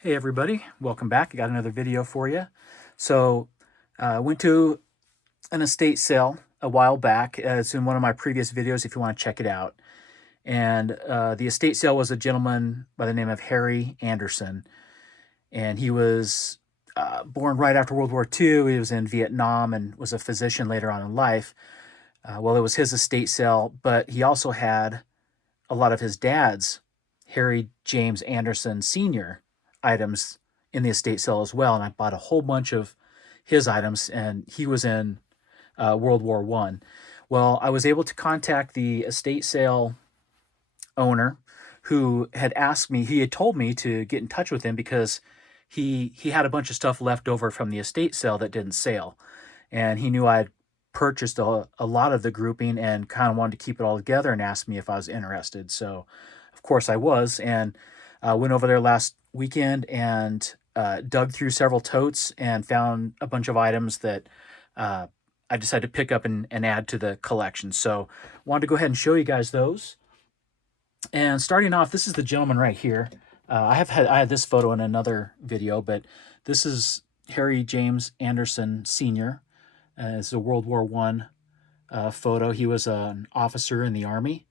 Hey everybody, welcome back. I got another video for you. So I went to an estate sale a while back. It's in one of my previous videos if you want to check it out. And the estate sale was a gentleman by the name of Harry Anderson. And he was born right after World War II. He was in Vietnam and was a physician later on in life. Well, it was his estate sale, but he also had a lot of his dad's, Harry James Anderson Sr., items in the estate sale as well. And I bought a whole bunch of his items, and he was in World War One. Well, I was able to contact the estate sale owner who had asked me, he had told me to get in touch with him because he had a bunch of stuff left over from the estate sale that didn't sell. And he knew I'd purchased a lot of the grouping and kind of wanted to keep it all together and asked me if I was interested. So, of course, I was, and went over there last weekend and dug through several totes and found a bunch of items that I decided to pick up and add to the collection. So, wanted to go ahead and show you guys those. And starting off, this is the gentleman right here. I had this photo in another video, but this is Harry James Anderson Sr. It's a World War One photo. He was an officer in the Army,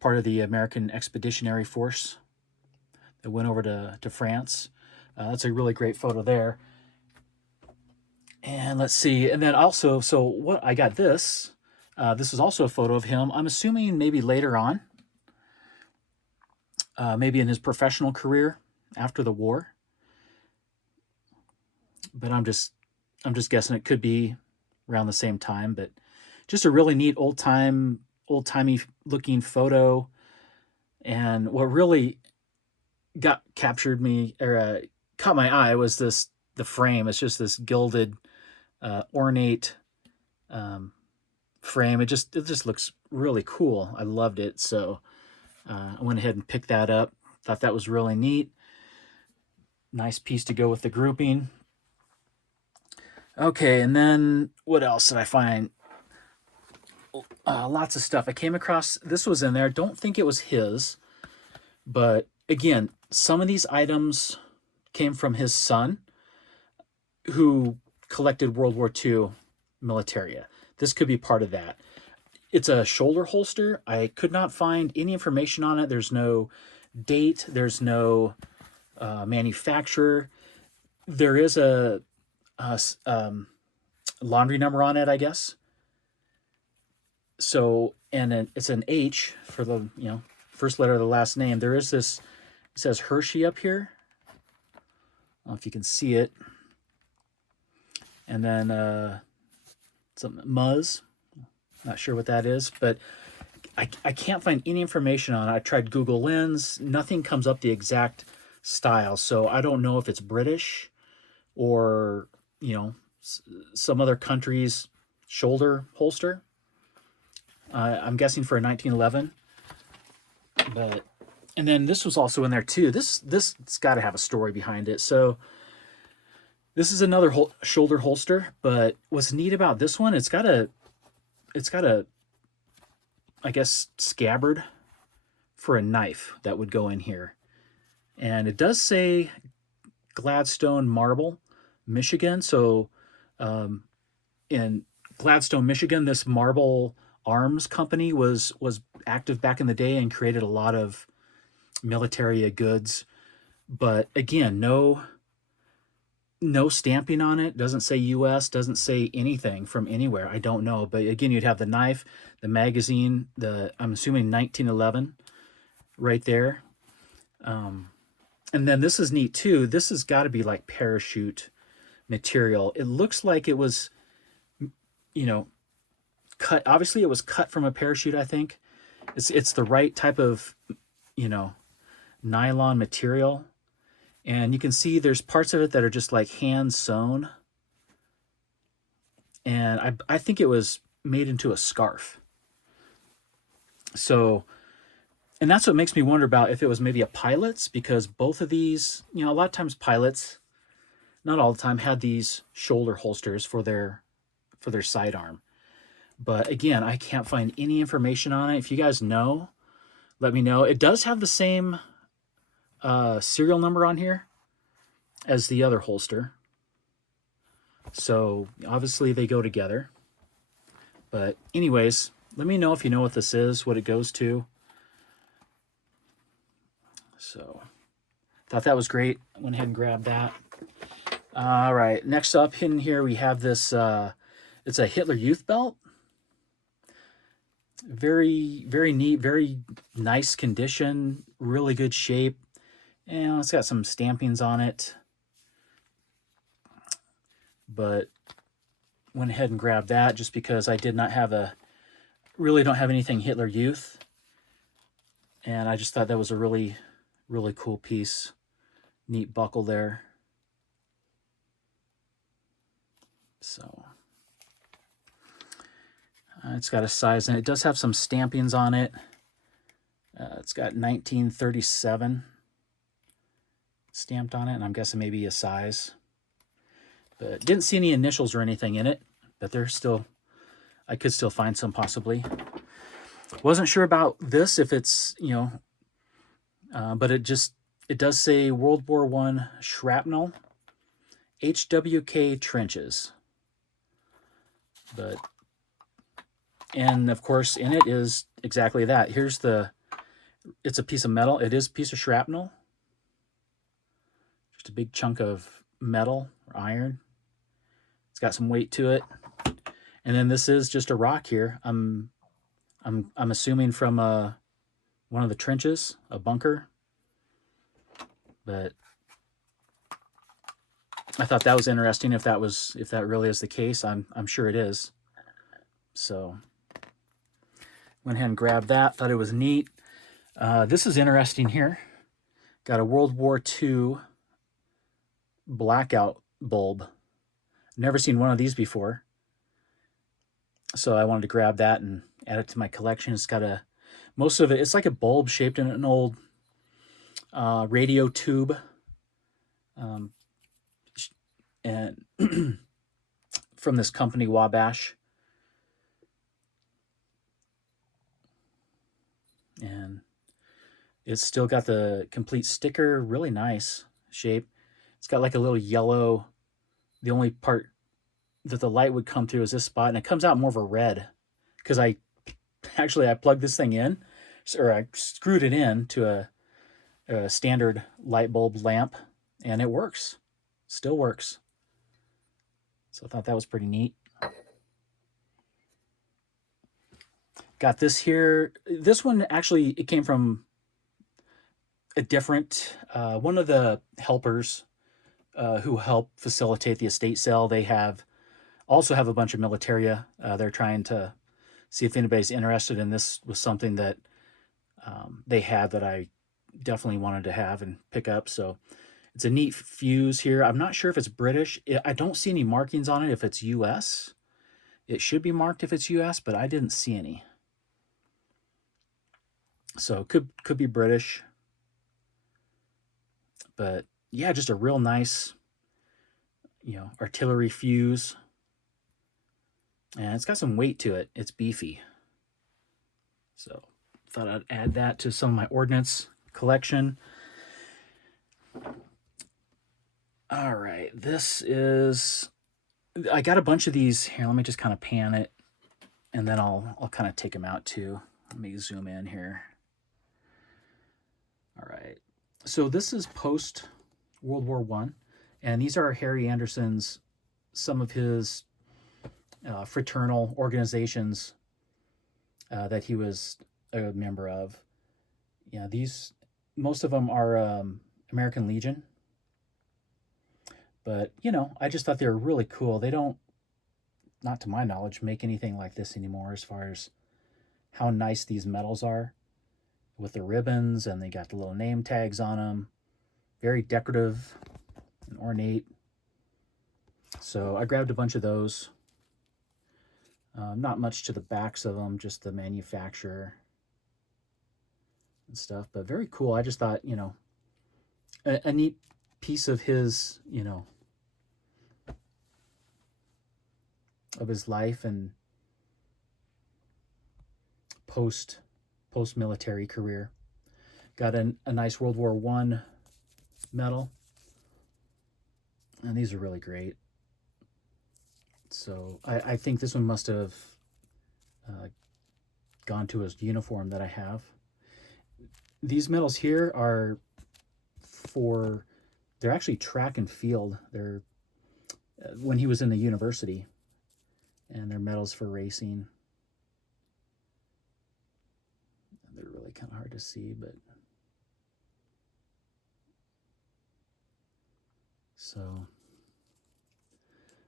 part of the American Expeditionary Force that went over to France. That's a really great photo there. And let's see. And then also, so what I got this. This is also a photo of him. I'm assuming maybe later on, maybe in his professional career after the war. But I'm just guessing it could be around the same time. But just a really neat old-timey looking photo. And what really captured me or caught my eye was the frame. It's just this gilded, ornate frame. It just looks really cool. I loved it, so I went ahead and picked that up. Thought that was really neat. Nice piece to go with the grouping. Okay, and then what else did I find? Lots of stuff. I came across, this was in there. Don't think it was his, but again, some of these items came from his son, who collected World War II Militaria. This could be part of that. It's a shoulder holster. I could not find any information on it. There's no date. There's no manufacturer. There is a laundry number on it, I guess. So, and it's an H for the, first letter of the last name. There is this, it says Hershey up here. I don't know if you can see it. And then some Muzz. Not sure what that is, but I can't find any information on it. I tried Google Lens. Nothing comes up the exact style. So I don't know if it's British or, some other country's shoulder holster. I'm guessing for a 1911. But, and then this was also in there too. This it's got to have a story behind it. So this is another shoulder holster, but what's neat about this one, it's got a, I guess, scabbard for a knife that would go in here. And it does say Gladstone Marble, Michigan. So in Gladstone, Michigan, this marble arms company was active back in the day and created a lot of Militaria goods. But again, no stamping on it. Doesn't say US, doesn't say anything from anywhere. I don't know. But again, you'd have the knife, the magazine, I'm assuming 1911 right there. And then this is neat too. This has got to be like parachute material. It looks like it was, cut. Obviously, it was cut from a parachute, I think. It's the right type of, nylon material. And you can see there's parts of it that are just like hand sewn. And I think it was made into a scarf. So, and that's what makes me wonder about if it was maybe a pilot's, because both of these, a lot of times pilots, not all the time, had these shoulder holsters for their sidearm. But again, I can't find any information on it. If you guys know, let me know. It does have the same serial number on here as the other holster. So obviously they go together. But anyways, let me know if you know what this is, what it goes to. So thought that was great. I went ahead and grabbed that. All right, next up in here we have this, it's a Hitler Youth belt. Very, very neat, very nice condition, really good shape. And it's got some stampings on it. But went ahead and grabbed that just because I did not have really don't have anything Hitler Youth. And I just thought that was a really, really cool piece. Neat buckle there. So it's got a size, and it does have some stampings on it. It's got 1937 stamped on it, and I'm guessing maybe a size. But didn't see any initials or anything in it, but there's still, I could still find some possibly. Wasn't sure about this, if it's, you know, but it does say World War I shrapnel, HWK trenches. But, and of course in it is exactly that. Here's it's a piece of metal. It is a piece of shrapnel. Just a big chunk of metal or iron. It's got some weight to it. And then this is just a rock here. I'm assuming from one of the trenches, a bunker. But I thought that was interesting. If that really is the case, I'm sure it is. So went ahead and grabbed that. Thought it was neat. This is interesting here. Got a World War II blackout bulb. Never seen one of these before. So I wanted to grab that and add it to my collection. It's got most of it, it's like a bulb shaped in an old radio tube. And from this company, Wabash. And it's still got the complete sticker, really nice shape. It's got like a little yellow, the only part that the light would come through is this spot, and it comes out more of a red, because I plugged this thing in, or I screwed it in to a standard light bulb lamp, and it works. Still works. So I thought that was pretty neat. Got this here. This one actually, it came from a different, one of the helpers who help facilitate the estate sale. They also have a bunch of Militaria. They're trying to see if anybody's interested in this. Was something that they had that I definitely wanted to have and pick up. So it's a neat fuse here. I'm not sure if it's British. I don't see any markings on it if it's US. It should be marked if it's US, but I didn't see any. So could be British. But yeah, just a real nice, artillery fuse. And it's got some weight to it. It's beefy. So thought I'd add that to some of my ordnance collection. All right, I got a bunch of these here. Let me just kind of pan it, and then I'll kind of take them out too. Let me zoom in here. All right, so this is post World War I, and these are Harry Anderson's, some of his fraternal organizations that he was a member of. Yeah, most of them are American Legion. But, I just thought they were really cool. They don't, not to my knowledge, make anything like this anymore as far as how nice these medals are with the ribbons, and they got the little name tags on them. Very decorative and ornate. So I grabbed a bunch of those. Not much to the backs of them, just the manufacturer and stuff, but very cool. I just thought, a neat piece of his, of his life and post-military career. Got a nice World War I medal. And these are really great. So I think this one must have gone to his uniform that I have. These medals here are for, they're actually track and field. They're when he was in the university, and they're medals for racing. They're really kind of hard to see, but so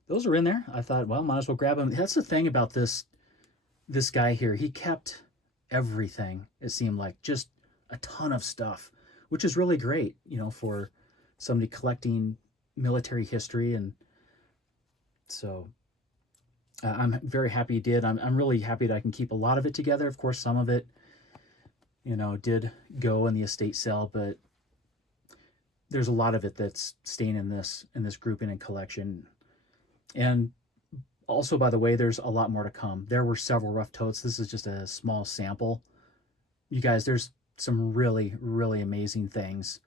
those are in there. I thought, well, might as well grab them. That's the thing about this guy here. He kept everything, it seemed like, just a ton of stuff, which is really great, you know, for somebody collecting military history. And so I'm very happy he did. I'm really happy that I can keep a lot of it together. Of course, some of it, you know, did go in the estate sale, but there's a lot of it that's staying in this grouping and collection. And also, by the way, there's a lot more to come. There were several rough totes. This is just a small sample. You guys, there's some really, really amazing things.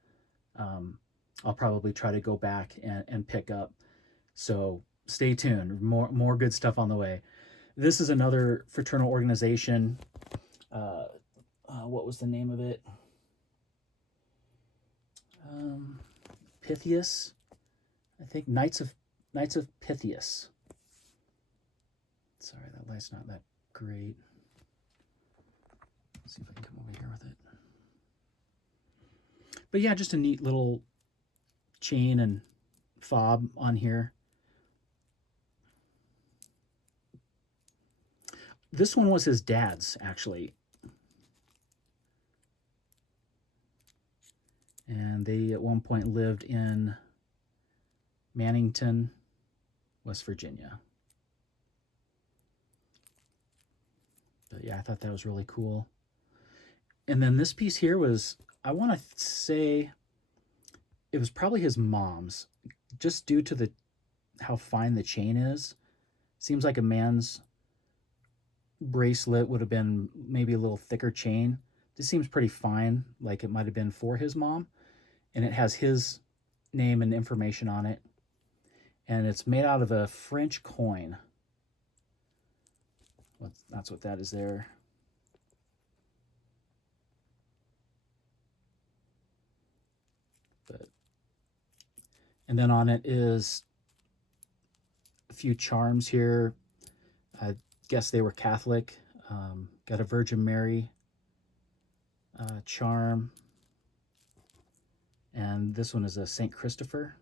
I'll probably try to go back and pick up. So stay tuned. More good stuff on the way. This is another fraternal organization. What was the name of it? Pythias, I think. Knights of Pythias. Sorry, that light's not that great. Let's see if I can come over here with it. But yeah, just a neat little chain and fob on here. This one was his dad's, actually. And they at one point lived in Mannington, West Virginia. But yeah, I thought that was really cool. And then this piece here was, I want to say, it was probably his mom's, just due to how fine the chain is. Seems like a man's bracelet would have been maybe a little thicker chain. This seems pretty fine, like it might have been for his mom. And it has his name and information on it. And it's made out of a French coin. That's what that is there. And then on it is a few charms here. I guess they were Catholic. Got a Virgin Mary charm. And this one is a St. Christopher.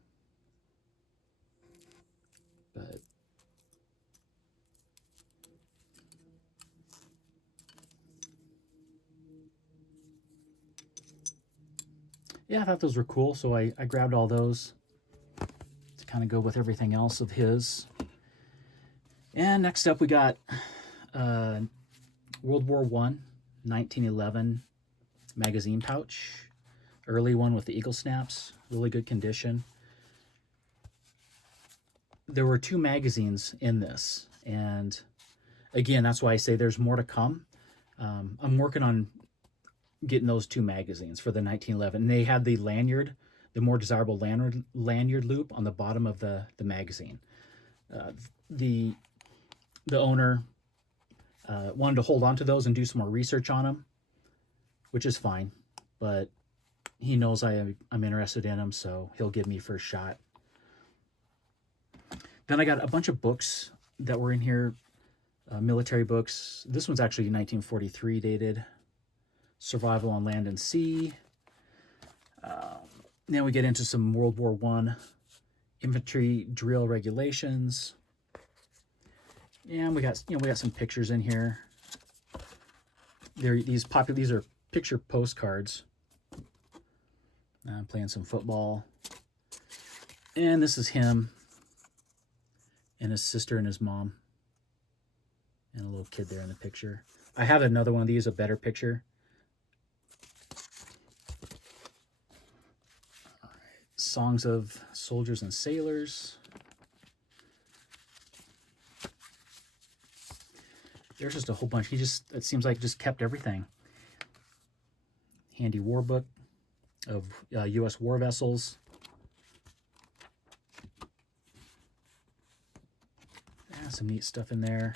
But yeah, I thought those were cool, so I grabbed all those to kind of go with everything else of his. And next up we got World War I, 1911 magazine pouch. Early one with the eagle snaps, really good condition. There were 2 magazines in this, and again, that's why I say there's more to come. I'm working on getting those 2 magazines for the 1911. And they had the lanyard, the more desirable lanyard loop on the bottom of the magazine. The owner wanted to hold on to those and do some more research on them, which is fine, but he knows I'm interested in them, so he'll give me first shot. Then I got a bunch of books that were in here, military books. This one's actually 1943 dated. Survival on Land and Sea. Now we get into some World War I infantry drill regulations. And we got some pictures in here. These are picture postcards. I'm playing some football. And this is him and his sister and his mom. And a little kid there in the picture. I have another one of these, a better picture. All right. Songs of Soldiers and Sailors. There's just a whole bunch. It seems like just kept everything. Handy war book. of U.S. war vessels. Some neat stuff in there.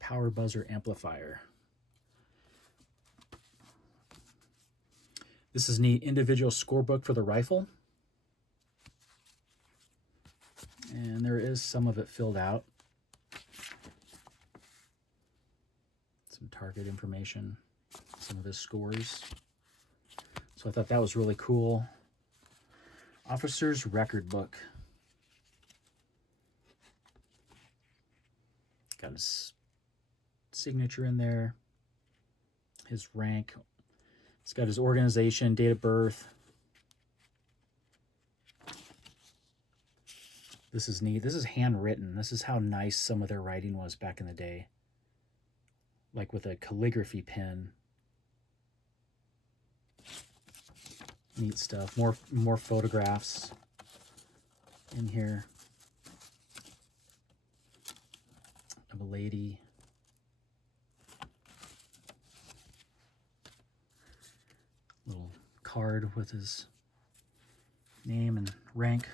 Power buzzer amplifier. This is neat. Individual scorebook for the rifle. And there is some of it filled out. Some target information, some of his scores. So I thought that was really cool. Officer's record book. Got his signature in there, his rank. It's got his organization, date of birth. This is neat. This is handwritten. This is how nice some of their writing was back in the day. Like with a calligraphy pen. Neat stuff. More photographs in here of a lady. Little card with his name and rank.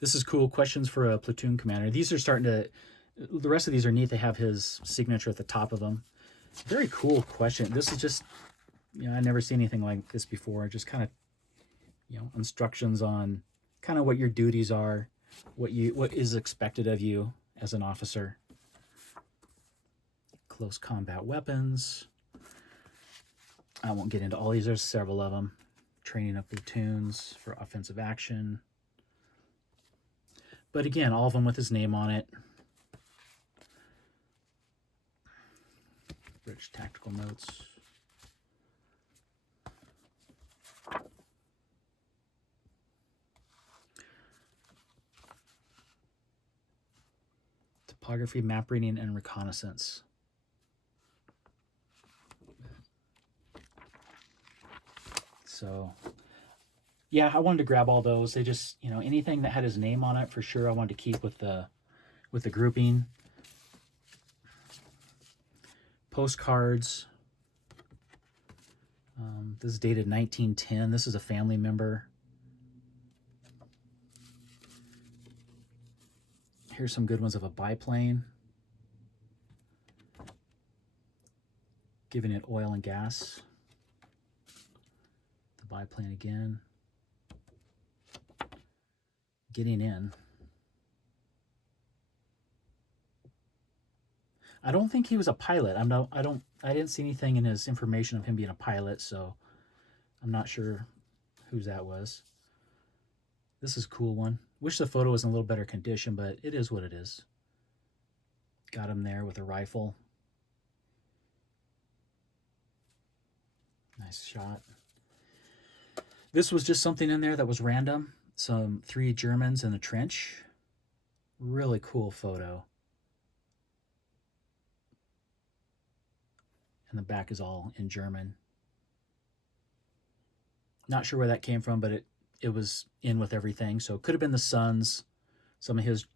This is cool. Questions for a platoon commander. These are starting to, the rest of these are neat. They have his signature at the top of them. Very cool question. This is just, you know, I've never seen anything like this before. Just kind of, you know, instructions on kind of what your duties are, what is expected of you as an officer. Close combat weapons. I won't get into all these. There's several of them. Training up platoons for offensive action. But again, all of them with his name on it. Rich tactical notes. Topography, map reading, and reconnaissance. So, yeah, I wanted to grab all those. They just, you know, anything that had his name on it for sure I wanted to keep with the grouping. Postcards. This is dated 1910. This is a family member. Here's some good ones of a biplane. Giving it oil and gas. The biplane again. Getting in. I don't think he was a pilot. I didn't see anything in his information of him being a pilot, so I'm not sure whose that was. This is a cool one. Wish the photo was in a little better condition, but it is what it is. Got him there with a rifle. Nice shot. This was just something in there that was random. Some 3 Germans in a trench. Really cool photo. And the back is all in German. Not sure where that came from, but it was in with everything. So it could have been the Sons, some of his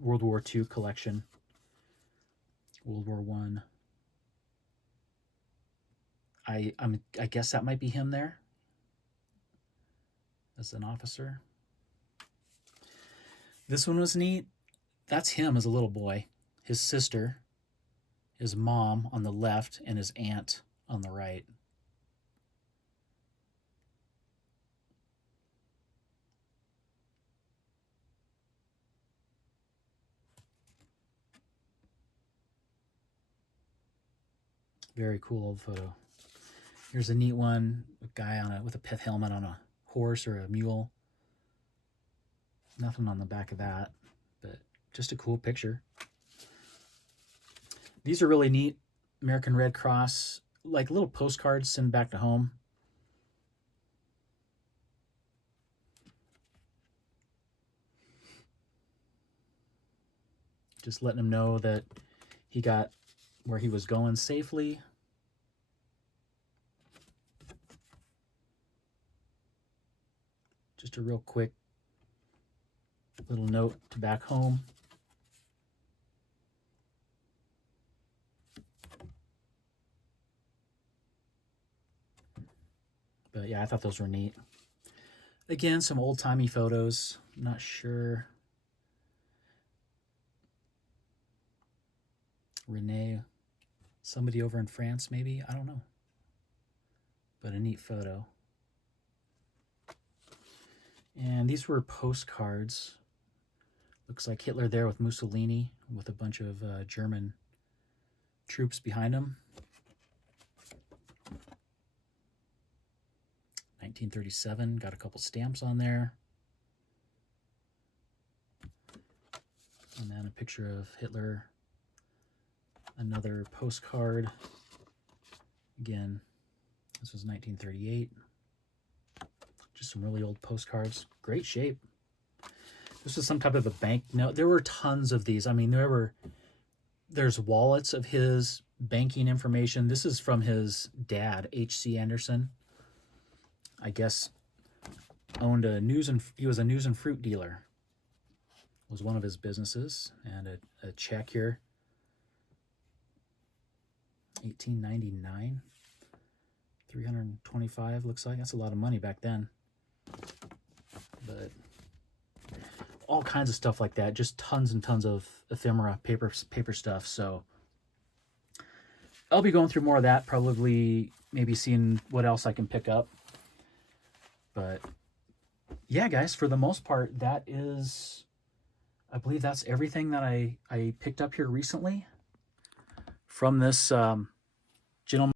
World War II collection. World War I. I guess that might be him there as an officer. This one was neat. That's him as a little boy. His sister, his mom on the left, and his aunt on the right. Very cool old photo. Here's a neat one. A guy with a pith helmet on a horse or a mule. Nothing on the back of that, but just a cool picture. These are really neat. American Red Cross, like little postcards sent back to home. Just letting him know that he got where he was going safely. Just a real quick little note to back home. But yeah, I thought those were neat. Again, some old-timey photos. I'm not sure. Renee, somebody over in France, maybe? I don't know. But a neat photo. And these were postcards. Looks like Hitler there with Mussolini with a bunch of German troops behind him. 1937, got a couple stamps on there. And then a picture of Hitler. Another postcard. Again, this was 1938. Just some really old postcards. Great shape. This was some type of a bank note. There were tons of these. I mean, there's wallets of his banking information. This is from his dad, H.C. Anderson. I guess owned he was a news and fruit dealer. Was one of his businesses. And a check here. 1899. 325 looks like. That's a lot of money back then. But all kinds of stuff like that. Just tons and tons of ephemera, paper stuff. So I'll be going through more of that, probably maybe seeing what else I can pick up. But yeah, guys, for the most part, that is, I believe that's everything that I picked up here recently from this gentleman.